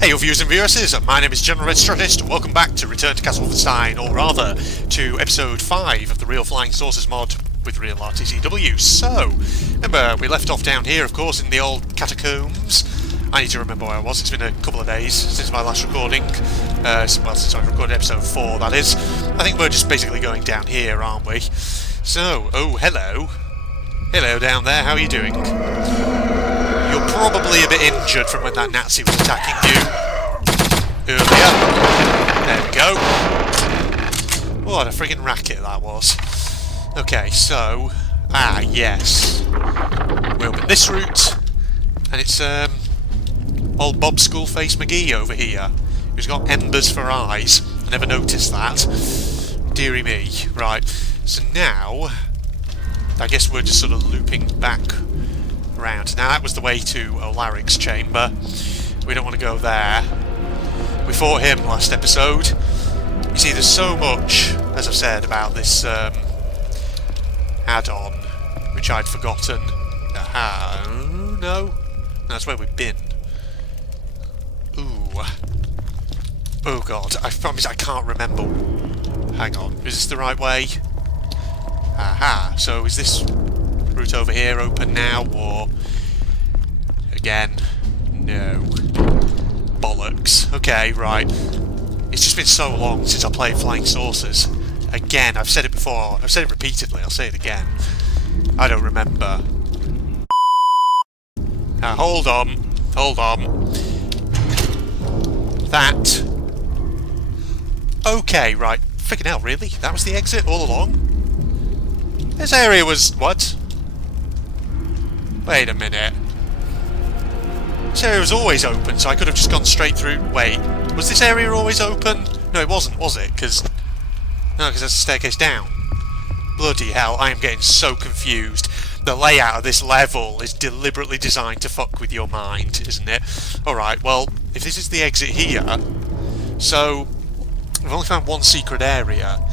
Hey, your viewers and viewers, my name is General Red Strategist, and welcome back to Return to Castle Wolfenstein, or rather, to episode 5 of the Real Flying Saucers mod with Real RTCW. So, remember, we left off down here, of course, in the old catacombs. I need to remember where I was. It's been a couple of days since my last recording. Well, since I recorded episode 4, that is. I think we're just basically going down here, aren't we? So, oh, hello. Hello down there, how are you doing? You're probably a bit injured from when that Nazi was attacking you earlier. There we go. What a friggin' racket that was. Okay, so... yes. We open this route, and it's old Bob Schoolface McGee over here, who's got embers for eyes. I never noticed that. Deary me. Right, so now... I guess we're just sort of looping back around. Now that was the way to Olaric's chamber. We don't want to go there. We fought him last episode. You see, there's so much, as I've said, about this add-on, which I'd forgotten. Aha, no. That's where we've been. Ooh. Oh god, I promise I can't remember. Hang on, is this the right way? Aha, so is this route over here open now, or... Again, no. Bollocks. Okay, right. It's just been so long since I played Flying Saucers. Again, I've said it before, I've said it repeatedly, I'll say it again. I don't remember. Now, hold on. That. Okay, right. Freaking hell, really? That was the exit all along? This area was... what? Wait a minute. This area was always open, so I could have just gone straight through... Wait, was this area always open? No, it wasn't, was it? Because... No, because there's a staircase down. Bloody hell, I am getting so confused. The layout of this level is deliberately designed to fuck with your mind, isn't it? Alright, well, if this is the exit here... So, we've only found one secret area...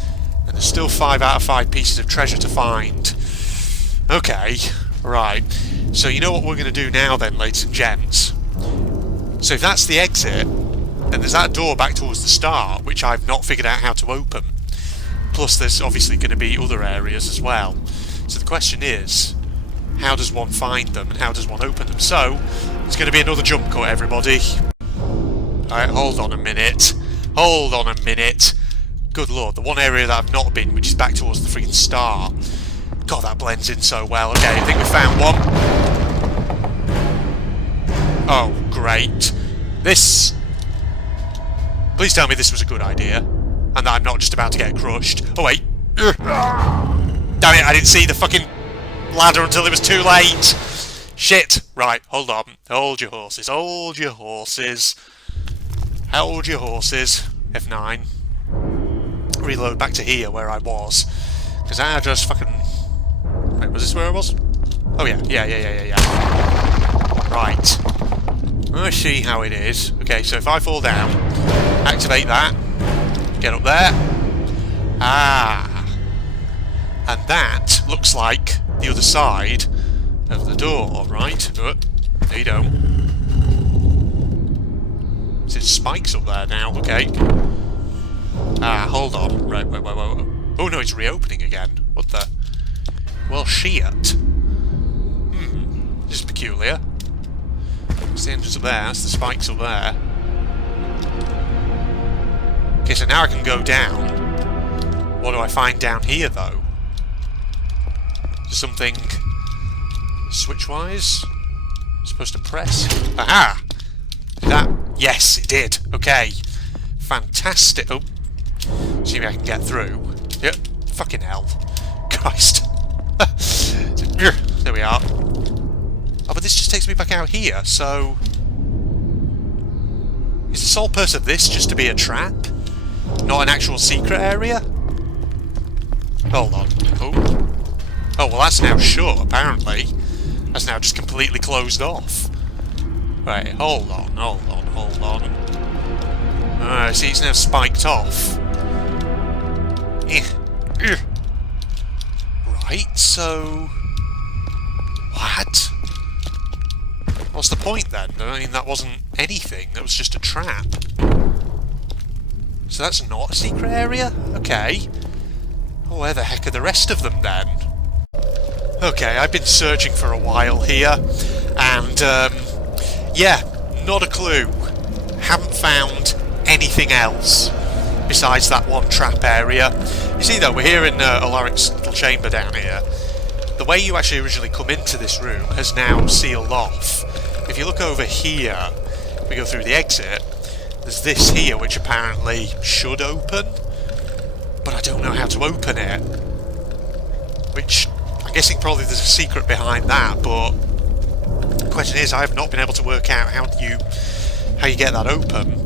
And there's still 5 out of 5 pieces of treasure to find. Okay, right. So you know what we're going to do now then, ladies and gents? So if that's the exit, then there's that door back towards the start, which I've not figured out how to open. Plus there's obviously going to be other areas as well. So the question is, how does one find them and how does one open them? So, it's going to be another jump cut, everybody. Alright, hold on a minute. Hold on a minute. Good lord, the one area that I've not been, which is back towards the freaking start. God, that blends in so well. Okay, I think we found one. Oh, great. This... Please tell me this was a good idea. And that I'm not just about to get crushed. Oh, wait. Ugh. Damn it, I didn't see the fucking ladder until it was too late. Shit. Right, hold on. Hold your horses. Hold your horses. Hold your horses. F9. Reload back to here where I was, because I just fucking... Wait, was this where I was? Oh yeah. Right. Let's see how it is. Okay, so if I fall down, activate that, get up there. Ah. And that looks like the other side of the door, right? Oh, no you don't. There's spikes up there now, okay. Ah, hold on. Right, wait. Oh no, it's reopening again. What the... Well, shit. This is peculiar. That's the entrance up there, that's the spikes up there. Okay, so now I can go down. What do I find down here, though? Something... switch-wise? Supposed to press? Aha! Did that... Yes, it did. Okay. Fantastic. Oh. See if I can get through. Yep. Fucking hell. Christ. There we are. Oh, but this just takes me back out here, so... Is the sole purpose of this just to be a trap? Not an actual secret area? Hold on. Oh. Oh, well that's now shut, apparently. That's now just completely closed off. Right, hold on. See, it's now spiked off. Right, so... What? What's the point then? I mean, that wasn't anything. That was just a trap. So that's not a secret area? Okay. Oh, where the heck are the rest of them then? Okay, I've been searching for a while here, and yeah, not a clue. Haven't found anything else besides that one trap area. You see though, we're here in Alaric's little chamber down here. The way you actually originally come into this room has now sealed off. If you look over here, we go through the exit, there's this here which apparently should open, but I don't know how to open it. Which, I'm guessing probably there's a secret behind that, but the question is, I have not been able to work out how you get that open.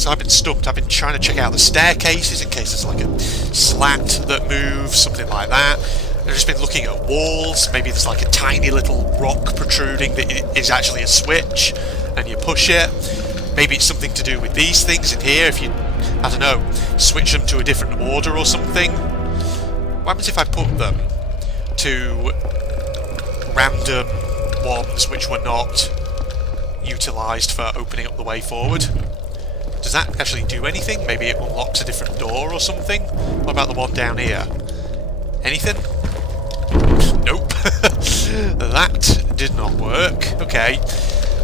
So I've been stumped. I've been trying to check out the staircases in case there's like a slat that moves, something like that. I've just been looking at walls. Maybe there's like a tiny little rock protruding that is actually a switch, and you push it. Maybe it's something to do with these things in here. If you, I don't know, switch them to a different order or something. What happens if I put them to random ones which were not utilised for opening up the way forward? Does that actually do anything? Maybe it unlocks a different door or something? What about the one down here? Anything? Nope. That did not work. Okay.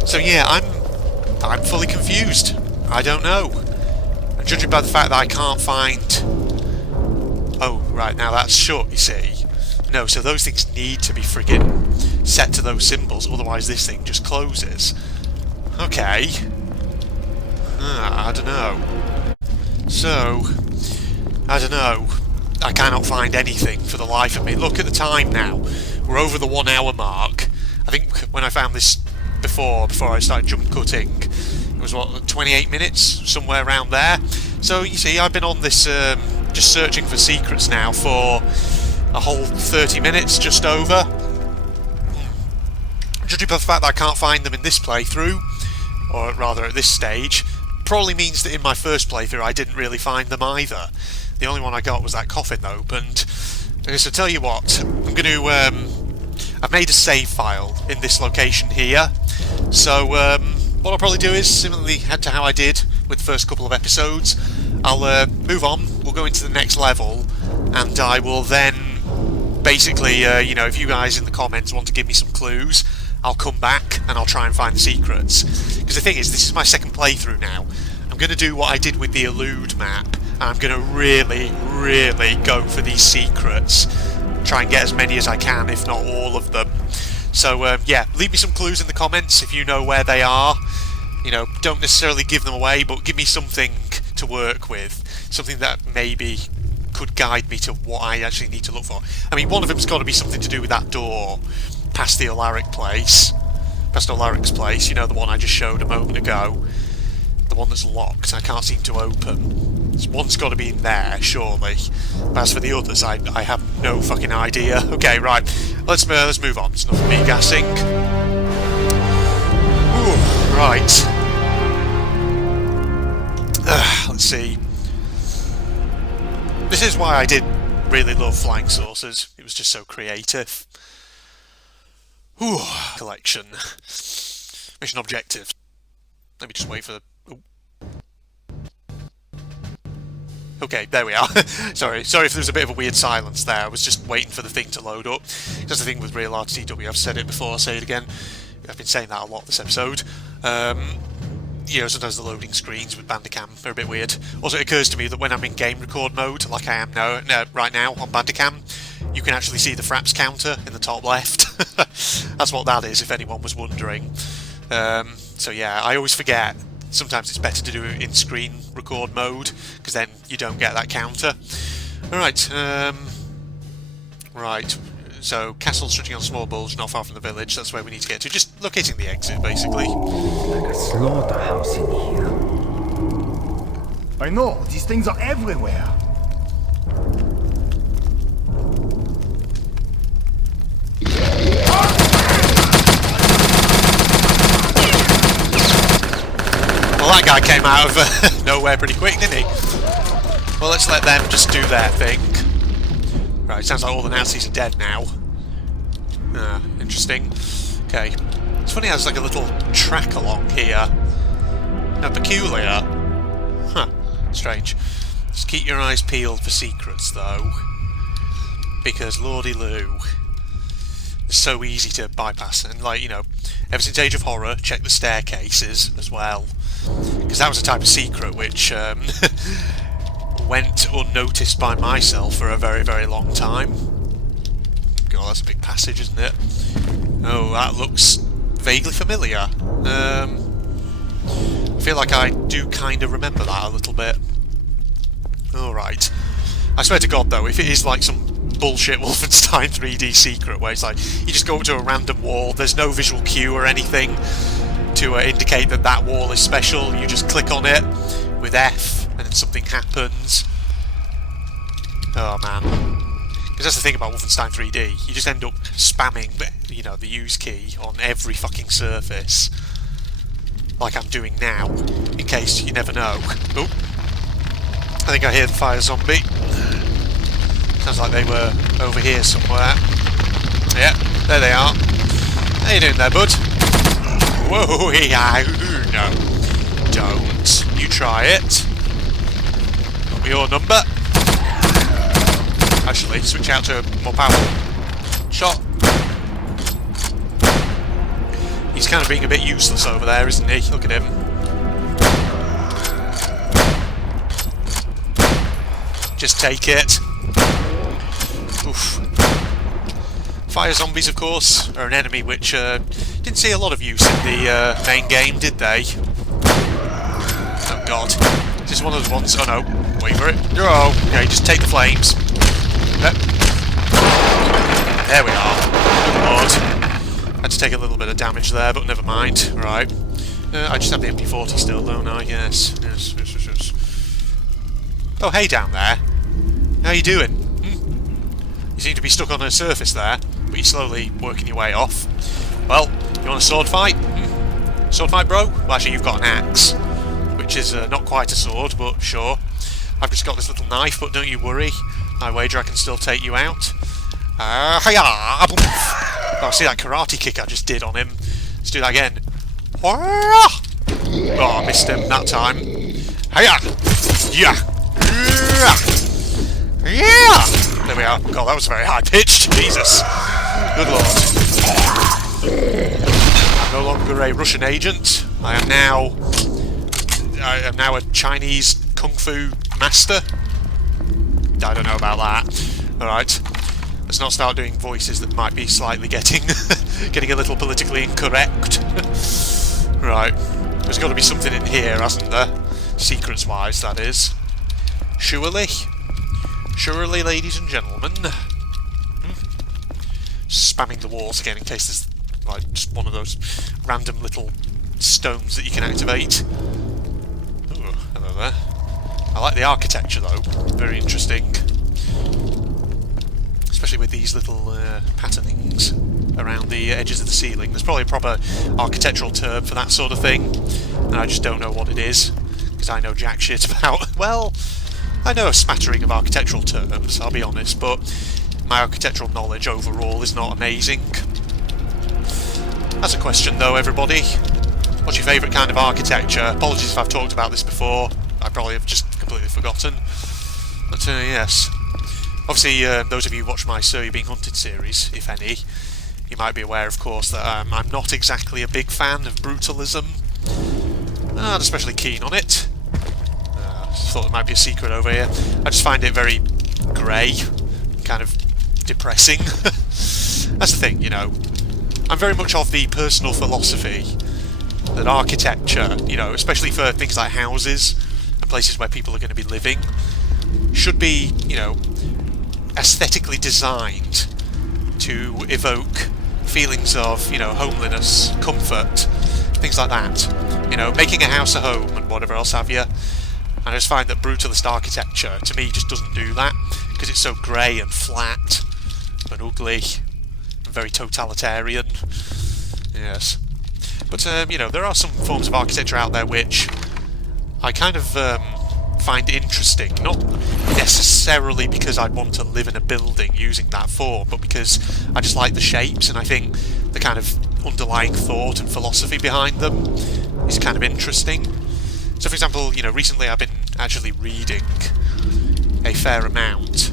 So yeah, I'm fully confused. I don't know. And judging by the fact that I can't find... Oh, right, now that's shut, you see. No, so those things need to be friggin' set to those symbols, otherwise this thing just closes. Okay. I don't know. So, I don't know. I cannot find anything for the life of me. Look at the time now. We're over the 1 hour mark. I think when I found this before I started jump cutting, it was what, 28 minutes? Somewhere around there. So, you see, I've been on this, just searching for secrets now for a whole 30 minutes, just over. Judging by the fact that I can't find them in this playthrough, or rather at this stage, probably means that in my first playthrough I didn't really find them either. The only one I got was that coffin that opened. Okay, so tell you what, I'm going to, I've made a save file in this location here, so what I'll probably do is, similarly to how I did with the first couple of episodes, I'll move on, we'll go into the next level, and I will then basically, you know, if you guys in the comments want to give me some clues, I'll come back and I'll try and find the secrets. Because the thing is, this is my second playthrough now. I'm going to do what I did with the Elude map, and I'm going to really, really go for these secrets. Try and get as many as I can, if not all of them. So, yeah, leave me some clues in the comments if you know where they are. You know, don't necessarily give them away, but give me something to work with. Something that maybe could guide me to what I actually need to look for. I mean, one of them's got to be something to do with that door past the Alaric place. Past Alaric's place, you know, the one I just showed a moment ago. The one that's locked, I can't seem to open. One's got to be in there, surely. But as for the others, I have no fucking idea. Okay, right, let's move on. It's enough of me gassing. Ooh, right. Let's see. This is why I did really love Flying Saucers. It was just so creative. Ooh, collection. Mission objective. Let me just wait for the... Ooh. Okay, there we are. Sorry if there was a bit of a weird silence there. I was just waiting for the thing to load up. That's the thing with Real RTW. I've said it before, I'll say it again. I've been saying that a lot this episode. You know, sometimes the loading screens with Bandicam are a bit weird. Also, it occurs to me that when I'm in game record mode, like I am now, right now on Bandicam, you can actually see the fraps counter in the top left. That's what that is, if anyone was wondering. So yeah, I always forget. Sometimes it's better to do it in screen record mode, because then you don't get that counter. Alright, right. So, castle stretching on a small bulge, not far from the village, that's where we need to get to. Just locating the exit, basically. Like a slaughterhouse in here. I know, these things are everywhere. Well, that guy came out of nowhere pretty quick, didn't he? Well, let's let them just do their thing. Right, sounds like all the Nazis are dead now. Ah, interesting. Okay. It's funny, there's like a little track along here. Now, peculiar. Huh, strange. Just keep your eyes peeled for secrets, though. Because, lordy loo, it's so easy to bypass. And, like, you know, ever since Age of Horror, check the staircases as well. Because that was a type of secret which went unnoticed by myself for a very, very long time. God, that's a big passage, isn't it? Oh, that looks vaguely familiar. I feel like I do kind of remember that a little bit. Alright. I swear to God, though, if it is like some bullshit Wolfenstein 3D secret where it's like, you just go up to a random wall, there's no visual cue or anything to indicate that that wall is special, you just click on it with F and then something happens. Oh man. Because that's the thing about Wolfenstein 3D, you just end up spamming, you know, the use key on every fucking surface. Like I'm doing now, in case you never know. Oh, I think I hear the fire zombie. Sounds like they were over here somewhere. Yeah, there they are. How you doing there, bud? Whoa, yeah, no. Don't. You try it. Got me your number. Actually, switch out to a more powerful shot. He's kind of being a bit useless over there, isn't he? Look at him. Just take it. Oof. Fire zombies, of course, are an enemy which didn't see a lot of use in the main game, did they? Oh god. Is this one of those ones? Oh no. Wait for it. Oh, okay, just take the flames. Yep. There we are. Good lord. Had to take a little bit of damage there, but never mind. Right. I just have the MP40 still, don't I? Yes. Yes. Oh, hey down there. How you doing? You seem to be stuck on a surface there, but you're slowly working your way off. Well, you want a sword fight? Sword fight, bro? Well, actually, you've got an axe, which is not quite a sword, but sure. I've just got this little knife, but don't you worry. I wager I can still take you out. Oh, see that karate kick I just did on him? Let's do that again. Oh, I missed him that time. Hiya! Yeah! Yeah! There we are. God, that was very high-pitched. Jesus. Good lord. I'm no longer a Russian agent. I am now a Chinese kung fu master. I don't know about that. Alright. Let's not start doing voices that might be slightly getting a little politically incorrect. Right. There's got to be something in here, hasn't there? Secrets-wise, that is. Surely? Surely, ladies and gentlemen. Spamming the walls again in case there's like just one of those random little stones that you can activate. Ooh, hello there. I like the architecture though, very interesting. Especially with these little patternings around the edges of the ceiling. There's probably a proper architectural term for that sort of thing, and I just don't know what it is, because I know jack shit about, well, I know a smattering of architectural terms, I'll be honest, but my architectural knowledge overall is not amazing. That's a question though, everybody. What's your favourite kind of architecture? Apologies if I've talked about this before, I probably have just completely forgotten. But yes. Obviously, those of you who watch my So You're Being Hunted series, if any, you might be aware, of course, that I'm not exactly a big fan of brutalism. Not especially keen on it. Thought there might be a secret over here. I just find it very grey, kind of depressing. That's the thing, you know. I'm very much of the personal philosophy that architecture, you know, especially for things like houses and places where people are going to be living, should be, you know, aesthetically designed to evoke feelings of, you know, homeliness, comfort, things like that. You know, making a house a home and whatever else have you. And I just find that brutalist architecture, to me, just doesn't do that, because it's so grey and flat and ugly and very totalitarian. Yes. But, you know, there are some forms of architecture out there which I kind of find interesting, not necessarily because I'd want to live in a building using that form, but because I just like the shapes, and I think the kind of underlying thought and philosophy behind them is kind of interesting. So, for example, you know, recently I've been actually reading a fair amount.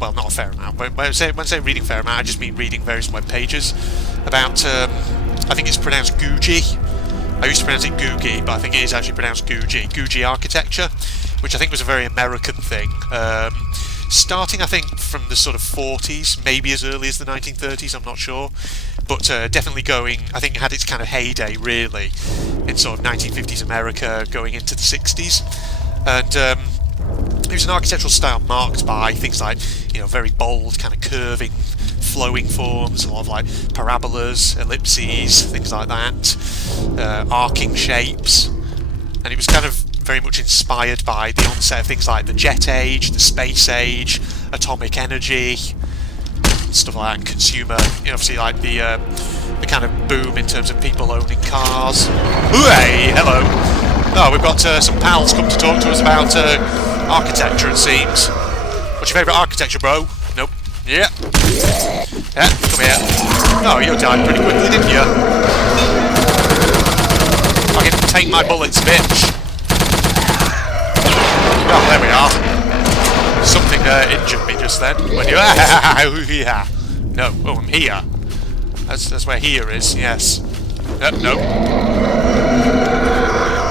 Well, not a fair amount. When I say reading fair amount, I just mean reading various web pages about, I think it's pronounced Guji. I used to pronounce it Googie, but I think it is actually pronounced Guji. Guji architecture, which I think was a very American thing. Starting, I think, from the sort of 40s, maybe as early as the 1930s, I'm not sure. But definitely going, I think it had its kind of heyday, really, in sort of 1950s America, going into the 60s. And it was an architectural style marked by things like, you know, very bold, kind of curving, flowing forms, a lot of like parabolas, ellipses, things like that, arcing shapes. And it was kind of very much inspired by the onset of things like the jet age, the space age, atomic energy, stuff like that, and consumer, you know, obviously like the kind of boom in terms of people owning cars. Ooh, hey, hello! Oh, we've got some pals come to talk to us about architecture, it seems. What's your favourite architecture, bro? Nope. Yeah. Yeah, come here. Oh, you died pretty quickly, didn't you? Fucking take my bullets, bitch. Oh, there we are. Something injured me just then. When you... yeah. No, oh, I'm here. That's where here is, yes. No.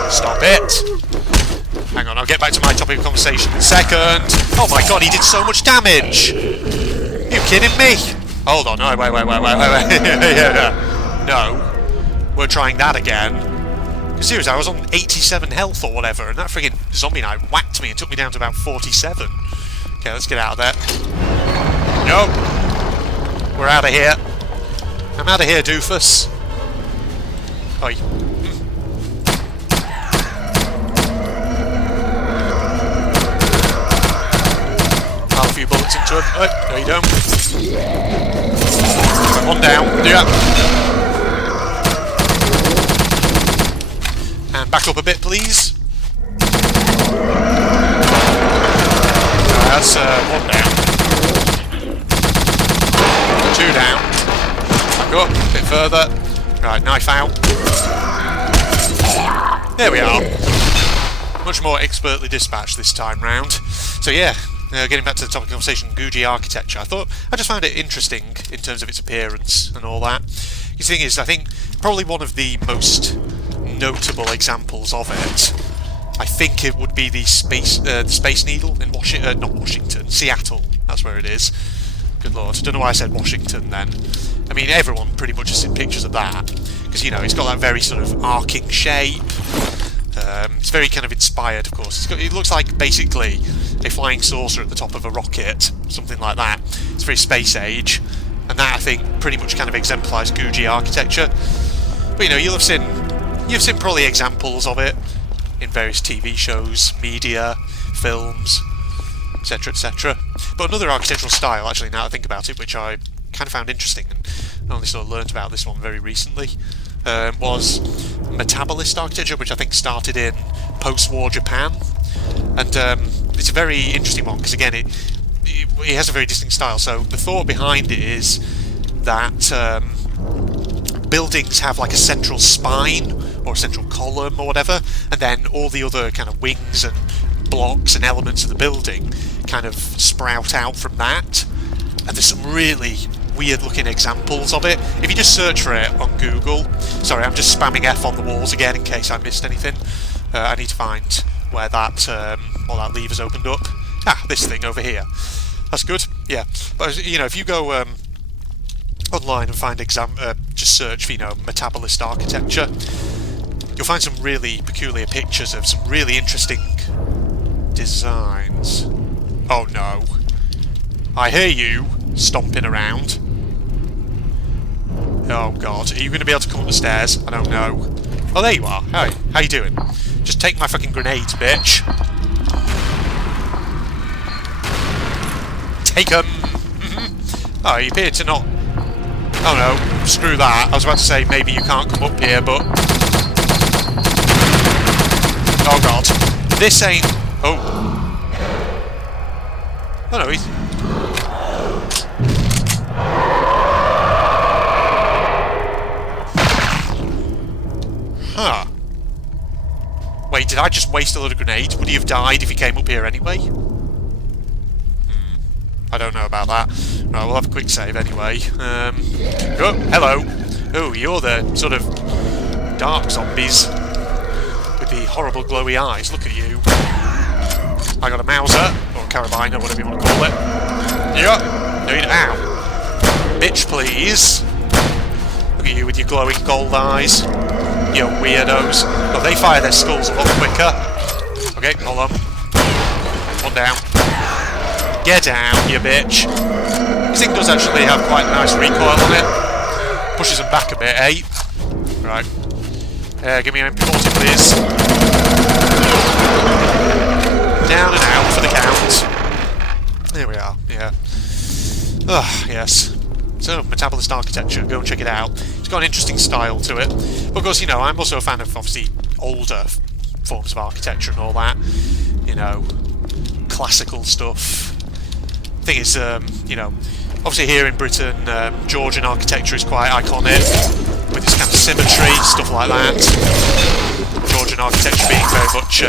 Stop it. Hang on, I'll get back to my topic of conversation in a second. Oh my god, he did so much damage! Are you kidding me? Hold on, no, wait. No. We're trying that again. Seriously, I was on 87 health or whatever, and that friggin' zombie knight whacked me and took me down to about 47. Okay, let's get out of there. Nope. We're out of here. I'm out of here, doofus. Oi. I'll a few bullets into him. Oh, no you don't. One down. Yeah. And back up a bit, please. That's one down. Two down. Back up, a bit further. Right, knife out. There we are. Much more expertly dispatched this time round. So yeah, getting back to the topic of conversation, Guji architecture. I just found it interesting in terms of its appearance and all that. The thing is, I think probably one of the most notable examples of it, I think it would be the Space Needle in not Washington, Seattle. That's where it is. Good lord, I don't know why I said Washington then. I mean, everyone pretty much has seen pictures of that, because, you know, it's got that very sort of arcing shape. It's very kind of inspired, of course. It looks like basically a flying saucer at the top of a rocket, something like that. It's very space age, and that, I think, pretty much kind of exemplifies Guji architecture. But, you know, you've seen probably examples of it in various TV shows, media, films, etc, etc. But another architectural style, actually, now I think about it, which I kind of found interesting, and I only sort of learnt about this one very recently, was metabolist architecture, which I think started in post-war Japan. And it's a very interesting one, because again, it has a very distinct style. So the thought behind it is that buildings have like a central spine, or a central column or whatever, and then all the other kind of wings and blocks and elements of the building kind of sprout out from that. And there's some really weird looking examples of it. If you just search for it on Google, sorry, I'm just spamming F on the walls again in case I missed anything. I need to find where that lever's opened up. Ah, this thing over here. That's good. Yeah, but you know, if you go online and find just search for, you know, metabolist architecture, you'll find some really peculiar pictures of some really interesting designs. Oh no. I hear you stomping around. Oh god, are you going to be able to come up the stairs? I don't know. Oh, there you are. Hi, how you doing? Just take my fucking grenades, bitch. Take 'em. Oh, you appear to not... Oh no, screw that. I was about to say maybe you can't come up here, but... Oh god. This ain't... Oh. Oh no, he's... Did I just waste a load of grenades? Would he have died if he came up here anyway? I don't know about that. Right, we'll have a quick save anyway. Oh, hello. Oh, you're the sort of dark zombies with the horrible glowy eyes. Look at you. I got a Mauser, or a carabiner, whatever you want to call it. Yeah. Ow. Bitch, please. Look at you with your glowing gold eyes. You weirdos. Oh, they fire their skulls a lot quicker. Okay, hold on. One down. Get down, you bitch. This thing does actually have quite a nice recoil on it. Pushes them back a bit, eh? Right. Give me an MP40, please. Down and out for the count. There we are, yeah. Ah, yes. So, Metabolist Architecture, go and check it out. It's got an interesting style to it. But of course, you know, I'm also a fan of, obviously, older forms of architecture and all that. You know, classical stuff. Thing is, you know, obviously here in Britain, Georgian architecture is quite iconic, with its kind of symmetry, stuff like that. Georgian architecture being very much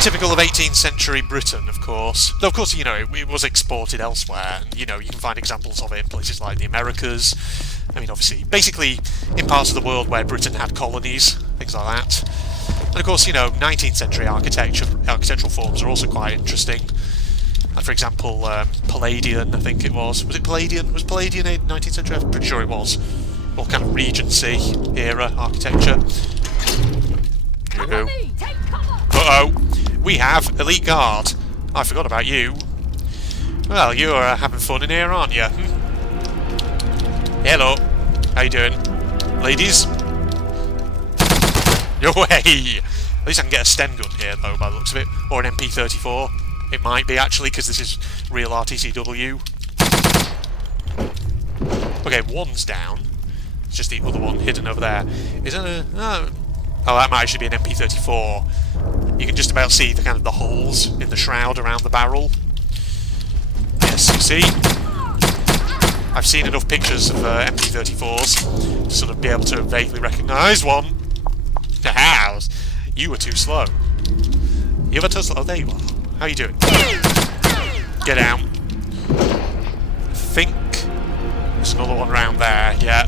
typical of 18th century Britain, of course. Though, of course, you know, it was exported elsewhere, and, you know, you can find examples of it in places like the Americas. I mean, obviously, basically in parts of the world where Britain had colonies, things like that. And, of course, you know, 19th century architectural forms are also quite interesting. Like, for example, Palladian, I think it was. Was it Palladian? Was Palladian 19th century? I'm pretty sure it was. Or kind of Regency era architecture. Uh-oh. We have Elite Guard. I forgot about you. Well, you're having fun in here, aren't you? Hello. How you doing? Ladies? No way! At least I can get a Sten gun here, though, by the looks of it. Or an MP34. It might be, actually, because this is real RTCW. Okay, one's down. It's just the other one hidden over there. Is it a... Oh, that might actually be an MP34. You can just about see the kind of the holes in the shroud around the barrel. Yes, you see? I've seen enough pictures of MP34s to sort of be able to vaguely recognise one. House. You were too slow. You were too slow. Oh, there you are. How you doing? Get down. I think there's another one round there. Yeah.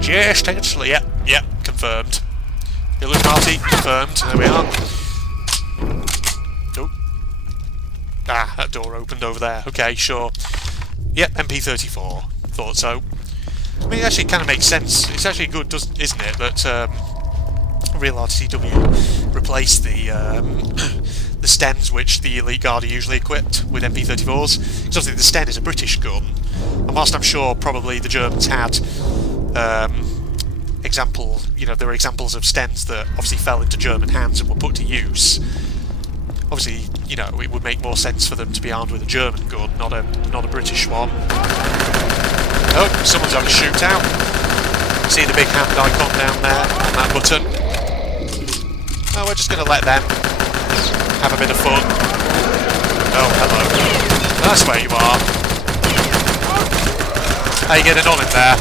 Just take it slow. Yep. Yep. Confirmed. Illuminati. Confirmed. There we are. Oh. Ah, that door opened over there. Okay, sure. Yep. MP34. Thought so. I mean, it actually kind of makes sense. It's actually good, isn't it, that real RTCW replaced the Stens which the Elite Guard are usually equipped with MP34s. Because obviously the Sten is a British gun, and whilst I'm sure probably the Germans had there were examples of Stens that obviously fell into German hands and were put to use. Obviously, you know, it would make more sense for them to be armed with a German gun, not a British one. Oh, someone's having a shootout. See the big hand icon down there on that button. Oh, we're just going to let them have a bit of fun. Oh, hello. That's where you are. How you getting on in there?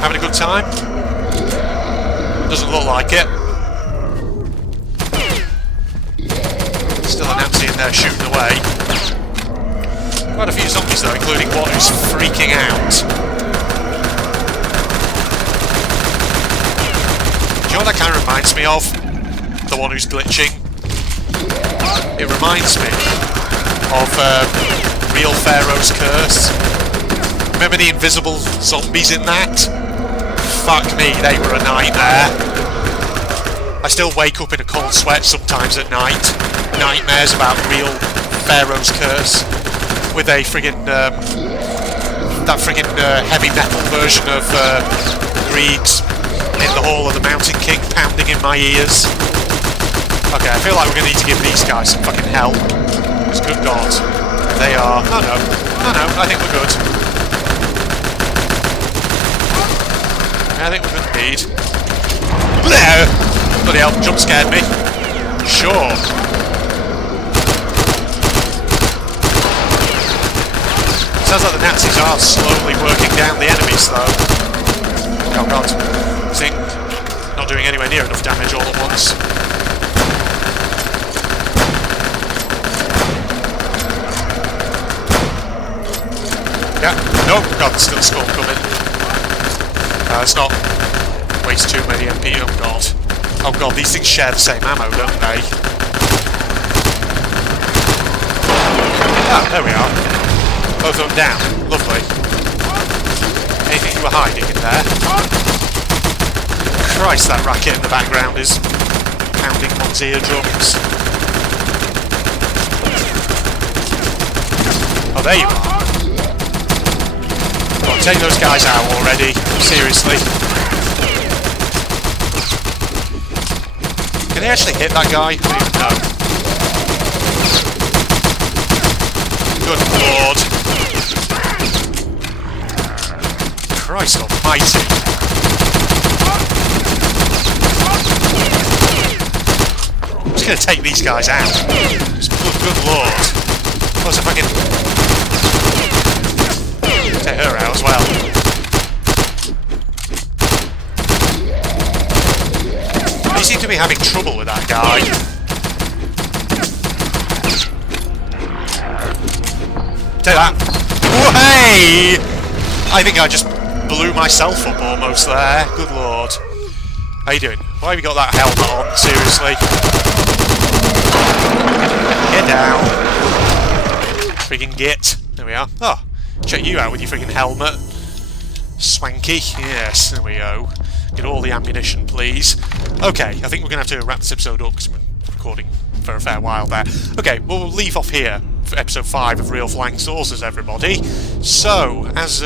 Having a good time? Doesn't look like it. Still an Nazi in there shooting away. Quite a few zombies though, including one who's freaking out. Do you know what that kind of reminds me of? The one who's glitching. It reminds me of Real Pharaoh's Curse. Remember the invisible zombies in that? Fuck me, they were a nightmare. I still wake up in a cold sweat sometimes at night. Nightmares about Real Pharaoh's Curse. With a friggin' that friggin' heavy metal version of Greed in the Hall of the Mountain King pounding in my ears. Okay, I feel like we're going to need to give these guys some fucking help. Because good God, they are... Oh no, I think we're good. I think we're good indeed. Bloody hell, jump scared me. Sure. Sounds like the Nazis are slowly working down the enemies, though. Oh God. Not not doing anywhere near enough damage all at once. Yeah, no, God, there's still a skull coming. Let's not waste too many MP. Oh God. Oh God, these things share the same ammo, don't they? Ah, there we are. Both of them down. Lovely. Anything you were hiding in there? Christ, that racket in the background is pounding one's eardrums. Oh, there you are. Come on, take those guys out already. Seriously. Can they actually hit that guy? I don't even know. Good lord. Christ almighty. I'm just going to take these guys out. Good lord. Plus if I can take her out as well. They seem to be having trouble with that guy. Take that. Oh, hey! I think I just blew myself up almost there. Good lord. How you doing? Why have you got that helmet on? Seriously. Get down. Friggin' git. There we are. Oh, check you out with your friggin' helmet. Swanky. Yes, there we go. Get all the ammunition, please. Okay, I think we're going to have to wrap this episode up because I've been recording for a fair while there. Okay, well, we'll leave off here for episode 5 of Real Flying Saucers, everybody. So, as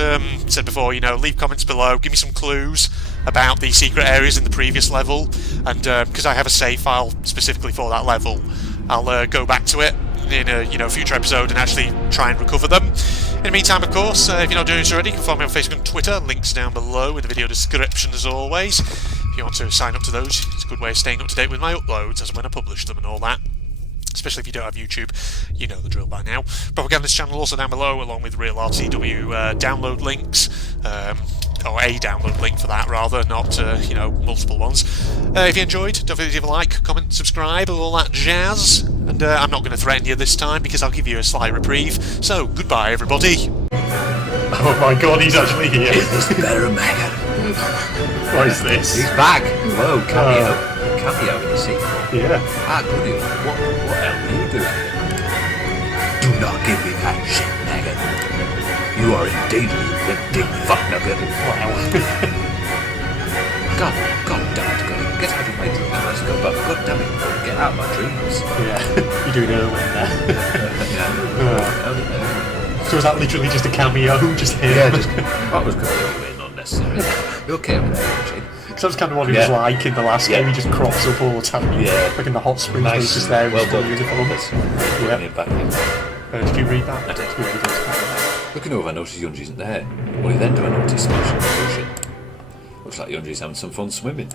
said before, you know, leave comments below, give me some clues about the secret areas in the previous level, and because I have a save file specifically for that level, I'll go back to it in a future episode and actually try and recover them. In the meantime, of course, if you're not doing this already, you can follow me on Facebook and Twitter. Links down below in the video description as always. If you want to sign up to those, it's a good way of staying up to date with my uploads as and when I publish them and all that. Especially if you don't have YouTube, you know the drill by now. Propagandist channel also down below, along with real RTW download links, or a download link for that rather, not multiple ones. If you enjoyed, don't forget to give a like, comment, subscribe, all that jazz. And I'm not going to threaten you this time because I'll give you a slight reprieve. So goodbye, everybody. Oh my God, he's actually here. Is this better, Megan? What is this? He's back. Whoa, cameo. Cameo in the sequel. Yeah. Ah, goody. What hell are you doing? Do not give me that shit, Megan. You are in danger, you big fuck nugget. Wow. God damn it, get out of my dreams. Let's go, but God damn it, get out of my dreams. Yeah, you're doing Erwin there. Yeah. So was that literally just a cameo? Just here? Yeah, that was completely unnecessary. You're okay with that, Jane? Because that's kind of what he was like in the last game. He just crops up all the time. Yeah. Like in the hot springs where he's just there. Well done. Uniform. Yeah. Did you read that? I did. Looking over, I noticed Yunji isn't there. Only then do I notice splashing in the ocean. Looks like Yunji's having some fun swimming.